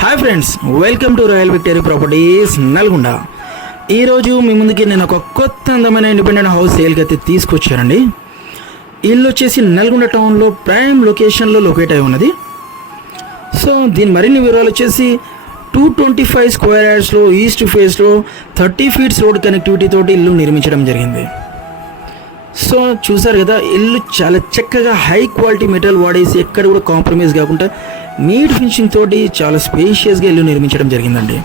Hi friends, welcome to royal victory properties Nalgonda. ఈరోజు మీ ముందుకి నేను ఒక కొత్త అందమైన ఇండిపెండెంట్ హౌస్ సేల్కి అయితే తీసుకొచ్చానండి. ఇల్లు వచ్చేసి నల్గొండ టౌన్లో ప్రైమ్ లొకేషన్లో లొకేట్ అయి ఉన్నది. సో దీని మరిన్ని వివరాలు వచ్చేసి 225 స్క్వేర్ యార్డ్స్లో ఈస్ట్ ఫేస్లో 30 ఫీట్స్ రోడ్ కనెక్టివిటీ తోటి ఇల్లు నిర్మించడం జరిగింది. సో చూసారు కదా, ఇల్లు చాలా చక్కగా హై క్వాలిటీ మెటీరియల్ వాడేసి ఎక్కడ కూడా కాంప్రమైజ్ కాకుండా నీట్ ఫినిషింగ్ తోటి చాలా స్పేషియస్గా ఇల్లు నిర్మించడం జరిగిందండి.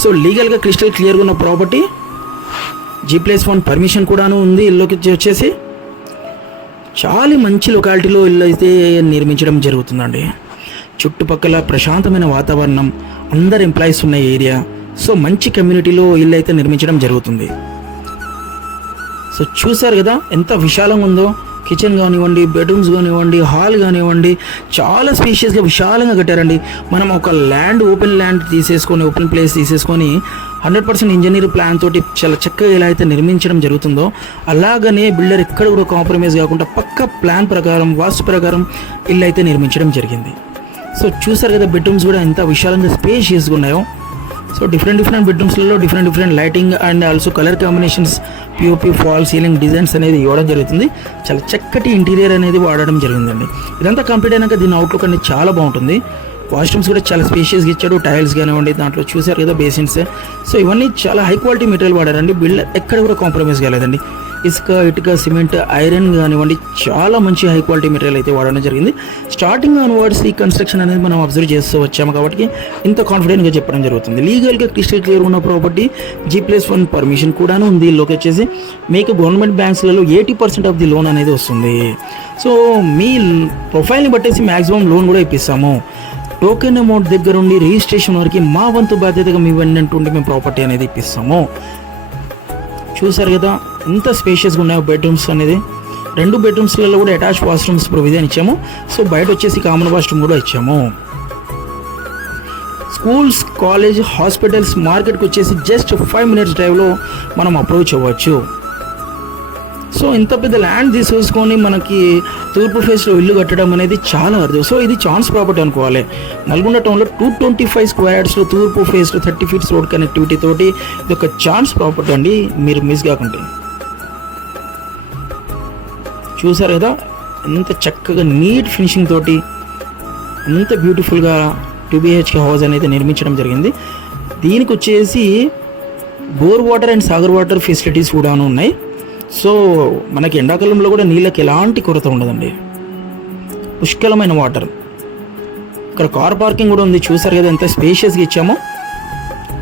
సో లీగల్గా క్రిస్టల్ క్లియర్గా ఉన్న ప్రాపర్టీ, G+1 పర్మిషన్ కూడాను ఉంది. ఇల్లుకి వచ్చేసి చాలా మంచి లొకాలిటీలో ఇల్లు అయితే నిర్మించడం జరుగుతుందండి. చుట్టుపక్కల ప్రశాంతమైన వాతావరణం, అందరు ఎంప్లాయీస్ ఉన్న ఏరియా, సో మంచి కమ్యూనిటీలో ఇల్లు అయితే నిర్మించడం జరుగుతుంది. సో చూసారు కదా ఎంత విశాలంగా ఉందో. కిచెన్ కానివ్వండి, బెడ్రూమ్స్ కానివ్వండి, హాల్ కానివ్వండి, చాలా స్పేషియస్గా విశాలంగా కట్టారండి. మనం ఒక ఓపెన్ ల్యాండ్ తీసేసుకొని, ఓపెన్ ప్లేస్ తీసేసుకొని 100% ఇంజనీర్ ప్లాన్ తోటి చాలా చక్కగా ఎలా అయితే నిర్మించడం జరుగుతుందో అలాగనే బిల్డర్ ఎక్కడ కూడా కాంప్రమైజ్ కాకుండా పక్క ప్లాన్ ప్రకారం, వాస్తు ప్రకారం ఇల్లు అయితే నిర్మించడం జరిగింది. సో చూసారు కదా, బెడ్రూమ్స్ కూడా ఎంత విశాలంగా స్పేషియస్గా ఉన్నాయో. సో డిఫరెంట్ బెడ్రూమ్స్లలో different lighting and also colour combinations, POP, fall ceiling designs అనేది ఇవ్వడం జరుగుతుంది. చాలా చక్కటి ఇంటీరియర్ అనేది వాడడం జరిగిందండి. ఇదంతా కంప్లీట్ అయినాక దీని అవుట్లుక్ అనేది చాలా బాగుంటుంది. వాష్రూమ్స్ కూడా చాలా స్పేషియస్గా ఇచ్చాడు. టైల్స్ కానివ్వండి, దాంట్లో చూసారు కదా బేసిన్స్. సో ఇవన్నీ చాలా హై క్వాలిటీ మెటీరియల్ వాడారండి. బిల్డర్ ఎక్కడ కూడా కాంప్రమైజ్ కాలేదండి. ఇసుక, ఇటుక, సిమెంట్, ఐరన్ కానివ్వండి, చాలా మంచి హై క్వాలిటీ మెటీరియల్ అయితే వాడడం జరిగింది. స్టార్టింగ్ ఆన్వర్డ్స్ ఈ కన్స్ట్రక్షన్ అనేది మనం అబ్జర్వ్ చేస్తూ వచ్చాము కాబట్టి ఇంత కాన్ఫిడెంట్గా చెప్పడం జరుగుతుంది. లీగల్గా క్రిస్టల్ క్లియర్ ఉన్న ప్రాపర్టీ, G+1 పర్మిషన్ కూడాను ఉంది. ఇల్లుకి వచ్చేసి మీకు గవర్నమెంట్ బ్యాంక్స్లలో 80% ఆఫ్ ది లోన్ అనేది వస్తుంది. సో మీ ప్రొఫైల్ని బట్టేసి మ్యాక్సిమం లోన్ కూడా ఇప్పిస్తాము. టోకెన్ అమౌంట్ దగ్గర ఉండి రిజిస్ట్రేషన్ వరకు మా వంతు బాధ్యతగా మీ వెంటనే మేము ప్రాపర్టీ అనేది ఇప్పిస్తాము. చూసారు కదా ఎంత స్పేషియస్గా ఉన్నాయో బెడ్రూమ్స్ అనేది. 2 బెడ్రూమ్స్లలో కూడా అటాచ్ వాష్రూమ్స్ ప్రొవిజన్ ఇచ్చాము. సో బయట వచ్చేసి కామన్ వాష్రూమ్ కూడా ఇచ్చాము. స్కూల్స్, కాలేజ్, హాస్పిటల్స్, మార్కెట్కి వచ్చేసి జస్ట్ 5 minutes డ్రైవ్లో మనం అప్రోచ్ అవ్వచ్చు. సో ఇంత పెద్ద ల్యాండ్ తీసుకొని మనకి తూర్పు ఫేస్లో ఇల్లు కట్టడం అనేది చాలా అరుదు. సో ఇది ఛాన్స్ ప్రాపర్టీ అనుకోవాలి. నల్గొండ టౌన్లో 225 స్క్వేర్ యార్డ్స్లో తూర్పు ఫేస్లో 30 ఫీట్స్ రోడ్ కనెక్టివిటీ తోటి ఇది ఒక ఛాన్స్ ప్రాపర్టీ అండి. మీరు మిస్ కాకుండా చూసారు కదా ఎంత చక్కగా నీట్ ఫినిషింగ్ తోటి ఎంత బ్యూటిఫుల్గా 2 BHK హౌస్ అనేది నిర్మించడం జరిగింది. దీనికి వచ్చేసి bore water and Sagar water facilities కూడా ఉన్నాయి. సో మనకి ఎండాకాలంలో కూడా నీళ్ళకి ఎలాంటి కొరత ఉండదండి. పుష్కలమైన వాటర్. ఇక్కడ కార్ పార్కింగ్ కూడా ఉంది. చూసారు కదా ఎంత స్పేషియస్గా ఇచ్చామో.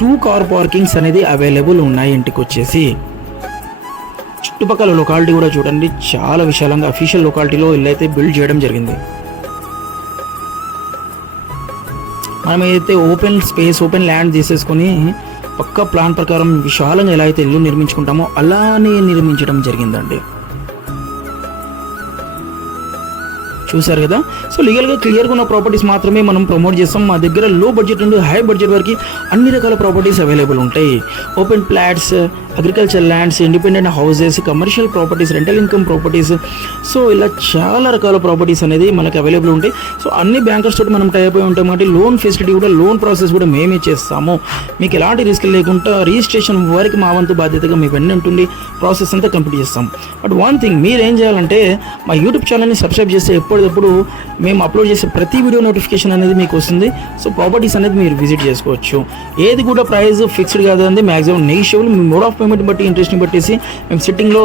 2 కార్ పార్కింగ్స్ అనేది అవైలబుల్ ఉన్నాయి ఇంటికి వచ్చేసి. చుట్టుపక్కల లొకాలిటీ కూడా చూడండి, చాలా విశాలంగా అఫీషియల్ లొకాలిటీలో ఇల్లు అయితే బిల్డ్ చేయడం జరిగింది. మనం ఏదైతే ఓపెన్ ల్యాండ్ తీసేసుకొని పక్క ప్లాన్ ప్రకారం విశాలంగా ఎలా అయితే ఇల్లు నిర్మించుకుంటామో అలానే నిర్మించడం జరిగిందండి. చూసారు కదా. సో లీగల్గా క్లియర్గా ఉన్న ప్రాపర్టీస్ మాత్రమే మనం ప్రమోట్ చేస్తాం. మా దగ్గర లో బడ్జెట్ నుండి హై బడ్జెట్ వరకు అన్ని రకాల ప్రాపర్టీస్ అవైలబుల్ ఉంటాయి. Open plots, agriculture lands, independent houses, commercial properties, rental income properties, so ఇలా చాలా రకాల ప్రాపర్టీస్ అనేది మనకి అవైలబుల్ ఉంటాయి. సో అన్ని బ్యాంకర్స్ తోటి మనం టైప్ అయి ఉంటాం కాబట్టి లోన్ ఫెసిలిటీ కూడా, లోన్ ప్రాసెస్ కూడా మేమే చేస్తాము. మీకు ఎలాంటి రిస్క్ లేకుండా రిజిస్ట్రేషన్ వరకు మా వంతు బాధ్యతగా మీ వెంట ఉంటుంది. ప్రాసెస్ అంతా కంప్లీట్ చేస్తాం. బట్ వన్ థింగ్, మీరు ఏం చేయాలంటే మా యూట్యూబ్ ఛానల్ని సబ్స్క్రైబ్ చేస్తే ఎప్పటికప్పుడు మేము అప్లోడ్ చేసే ప్రతి వీడియో నోటిఫికేషన్ అనేది మీకు వస్తుంది. సో ప్రాపర్టీస్ అనేది మీరు విజిట్ చేసుకోవచ్చు. ఏది కూడా ప్రైస్ ఫిక్స్డ్ కాదండి, maximum negotiable. Me mode of payment బట్టి, ఇంట్రెస్ట్ని బట్టేసి మేము సిట్టింగ్లో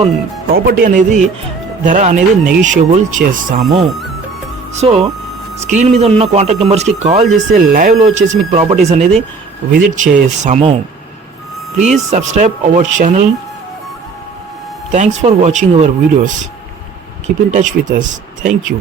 ప్రాపర్టీ అనేది ధర అనేది నెగిషియబుల్ చేస్తాము. సో స్క్రీన్ మీద ఉన్న కాంటాక్ట్ నెంబర్స్కి కాల్ చేస్తే లైవ్లో వచ్చేసి మీకు ప్రాపర్టీస్ అనేది విజిట్ చేస్తాము. Please subscribe our channel. Thanks for watching our videos. Keep in touch with us. Thank you.